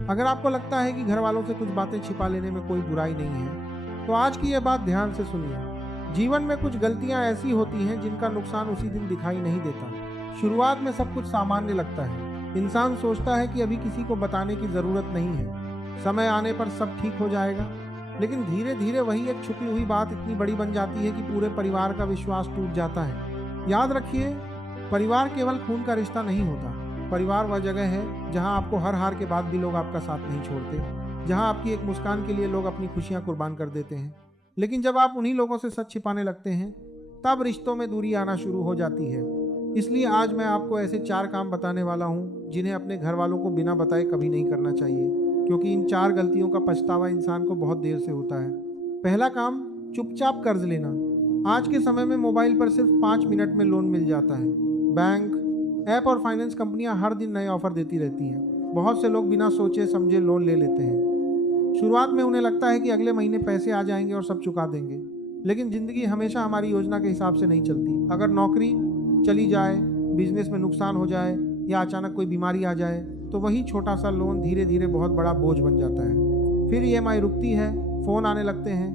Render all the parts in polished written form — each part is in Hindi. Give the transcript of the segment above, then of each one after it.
अगर आपको लगता है कि घर वालों से कुछ बातें छिपा लेने में कोई बुराई नहीं है, तो आज की यह बात ध्यान से सुनिए। जीवन में कुछ गलतियां ऐसी होती हैं जिनका नुकसान उसी दिन दिखाई नहीं देता। शुरुआत में सब कुछ सामान्य लगता है। इंसान सोचता है कि अभी किसी को बताने की जरूरत नहीं है, समय आने पर सब ठीक हो जाएगा। लेकिन धीरे धीरे वही एक छुपी हुई बात इतनी बड़ी बन जाती है कि पूरे परिवार का विश्वास टूट जाता है। याद रखिए, परिवार केवल खून का रिश्ता नहीं होता। परिवार वह जगह है जहां आपको हर हार के बाद भी लोग आपका साथ नहीं छोड़ते, जहां आपकी एक मुस्कान के लिए लोग अपनी खुशियां कुर्बान कर देते हैं। लेकिन जब आप उन्हीं लोगों से सच छिपाने लगते हैं, तब रिश्तों में दूरी आना शुरू हो जाती है। इसलिए आज मैं आपको ऐसे 4 काम बताने वाला हूं जिन्हें अपने घर वालों को बिना बताए कभी नहीं करना चाहिए, क्योंकि इन 4 गलतियों का पछतावा इंसान को बहुत देर से होता है। पहला काम, चुपचाप कर्ज लेना। आज के समय में मोबाइल पर सिर्फ 5 मिनट में लोन मिल जाता है। बैंक, ऐप और फाइनेंस कंपनियां हर दिन नए ऑफर देती रहती हैं। बहुत से लोग बिना सोचे समझे लोन ले लेते हैं। शुरुआत में उन्हें लगता है कि अगले महीने पैसे आ जाएंगे और सब चुका देंगे। लेकिन जिंदगी हमेशा हमारी योजना के हिसाब से नहीं चलती। अगर नौकरी चली जाए, बिजनेस में नुकसान हो जाए या अचानक कोई बीमारी आ जाए, तो वही छोटा सा लोन धीरे धीरे बहुत बड़ा बोझ बन जाता है। फिर ईएमआई रुकती है, फोन आने लगते हैं,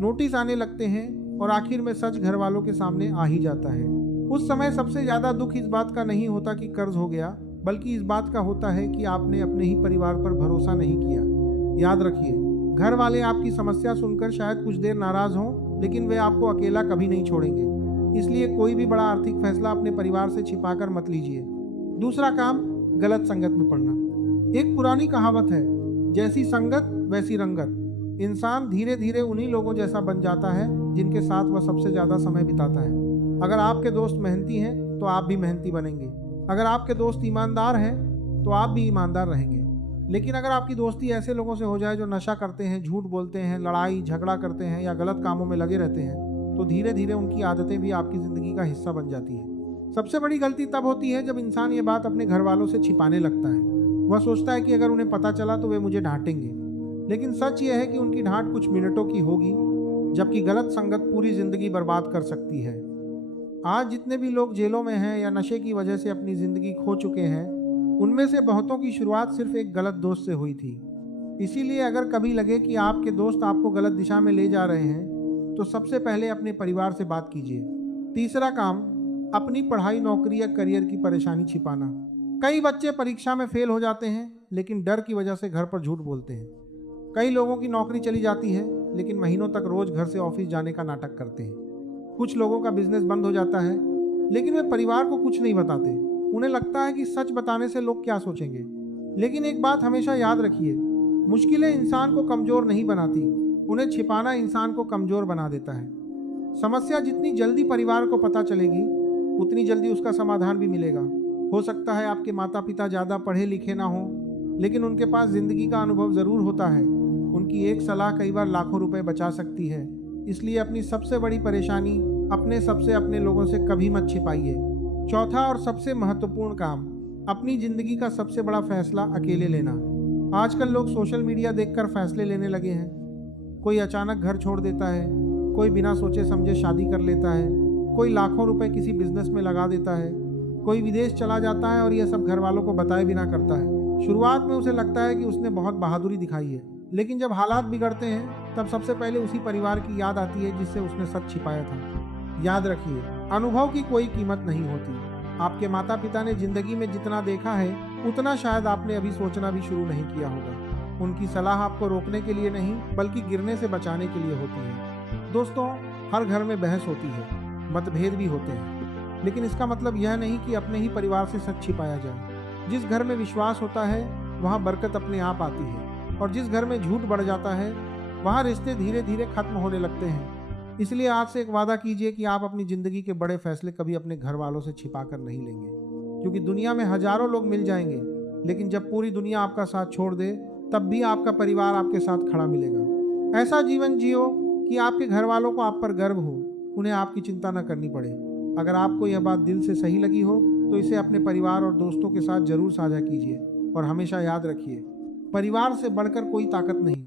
नोटिस आने लगते हैं और आखिर में सच घर वालों के सामने आ ही जाता है। उस समय सबसे ज्यादा दुख इस बात का नहीं होता कि कर्ज हो गया, बल्कि इस बात का होता है कि आपने अपने ही परिवार पर भरोसा नहीं किया। याद रखिए, घर वाले आपकी समस्या सुनकर शायद कुछ देर नाराज हों, लेकिन वे आपको अकेला कभी नहीं छोड़ेंगे। इसलिए कोई भी बड़ा आर्थिक फैसला अपने परिवार से छिपाकर मत लीजिए। दूसरा काम, गलत संगत में पड़ना। एक पुरानी कहावत है, जैसी संगत वैसी रंगत। इंसान धीरे धीरे उन्हीं लोगों जैसा बन जाता है जिनके साथ वह सबसे ज्यादा समय बिताता है। अगर आपके दोस्त मेहनती हैं तो आप भी मेहनती बनेंगे। अगर आपके दोस्त ईमानदार हैं तो आप भी ईमानदार रहेंगे। लेकिन अगर आपकी दोस्ती ऐसे लोगों से हो जाए जो नशा करते हैं, झूठ बोलते हैं, लड़ाई झगड़ा करते हैं या गलत कामों में लगे रहते हैं, तो धीरे धीरे उनकी आदतें भी आपकी जिंदगी का हिस्सा बन जाती है। सबसे बड़ी गलती तब होती है जब इंसान ये बात अपने घर वालों से छिपाने लगता है। वह सोचता है कि अगर उन्हें पता चला तो वे मुझे डांटेंगे। लेकिन सच यह है कि उनकी डांट कुछ मिनटों की होगी, जबकि गलत संगत पूरी जिंदगी बर्बाद कर सकती है। आज जितने भी लोग जेलों में हैं या नशे की वजह से अपनी जिंदगी खो चुके हैं, उनमें से बहुतों की शुरुआत सिर्फ एक गलत दोस्त से हुई थी। इसीलिए अगर कभी लगे कि आपके दोस्त आपको गलत दिशा में ले जा रहे हैं, तो सबसे पहले अपने परिवार से बात कीजिए। तीसरा काम, अपनी पढ़ाई, नौकरी या करियर की परेशानी छिपाना। कई बच्चे परीक्षा में फेल हो जाते हैं, लेकिन डर की वजह से घर पर झूठ बोलते हैं। कई लोगों की नौकरी चली जाती है, लेकिन महीनों तक रोज घर से ऑफिस जाने का नाटक करते हैं। कुछ लोगों का बिजनेस बंद हो जाता है, लेकिन वे परिवार को कुछ नहीं बताते। उन्हें लगता है कि सच बताने से लोग क्या सोचेंगे। लेकिन एक बात हमेशा याद रखिए, मुश्किलें इंसान को कमजोर नहीं बनाती, उन्हें छिपाना इंसान को कमजोर बना देता है। समस्या जितनी जल्दी परिवार को पता चलेगी, उतनी जल्दी उसका समाधान भी मिलेगा। हो सकता है आपके माता पिता ज्यादा पढ़े लिखे ना हो, लेकिन उनके पास जिंदगी का अनुभव जरूर होता है। उनकी एक सलाह कई बार लाखों रुपए बचा सकती है। इसलिए अपनी सबसे बड़ी परेशानी अपने सबसे अपने लोगों से कभी मत छिपाइए। चौथा और सबसे महत्वपूर्ण काम, अपनी जिंदगी का सबसे बड़ा फैसला अकेले लेना। आजकल लोग सोशल मीडिया देखकर फैसले लेने लगे हैं। कोई अचानक घर छोड़ देता है, कोई बिना सोचे समझे शादी कर लेता है, कोई लाखों रुपए किसी बिजनेस में लगा देता है, कोई विदेश चला जाता है और यह सब घर वालों को बताए बिना करता है। शुरुआत में उसे लगता है कि उसने बहुत बहादुरी दिखाई है, लेकिन जब हालात बिगड़ते हैं तब सबसे पहले उसी परिवार की याद आती है जिससे उसने सच छिपाया था। याद रखिए, अनुभव की कोई कीमत नहीं होती। आपके माता पिता ने जिंदगी में जितना देखा है, उतना शायद आपने अभी सोचना भी शुरू नहीं किया होगा। उनकी सलाह आपको रोकने के लिए नहीं, बल्कि गिरने से बचाने के लिए होती है। दोस्तों, हर घर में बहस होती है, मतभेद भी होते हैं, लेकिन इसका मतलब यह नहीं कि अपने ही परिवार से सच छिपाया जाए। जिस घर में विश्वास होता है, वहाँ बरकत अपने आप आती है, और जिस घर में झूठ बढ़ जाता है, वहाँ रिश्ते धीरे धीरे खत्म होने लगते हैं। इसलिए आज से एक वादा कीजिए कि आप अपनी जिंदगी के बड़े फैसले कभी अपने घर वालों से छिपाकर नहीं लेंगे, क्योंकि दुनिया में हजारों लोग मिल जाएंगे, लेकिन जब पूरी दुनिया आपका साथ छोड़ दे, तब भी आपका परिवार आपके साथ खड़ा मिलेगा। ऐसा जीवन जियो कि आपके घर वालों को आप पर गर्व हो, उन्हें आपकी चिंता न करनी पड़े। अगर आपको यह बात दिल से सही लगी हो, तो इसे अपने परिवार और दोस्तों के साथ जरूर साझा कीजिए। और हमेशा याद रखिए, परिवार से बढ़कर कोई ताकत नहीं।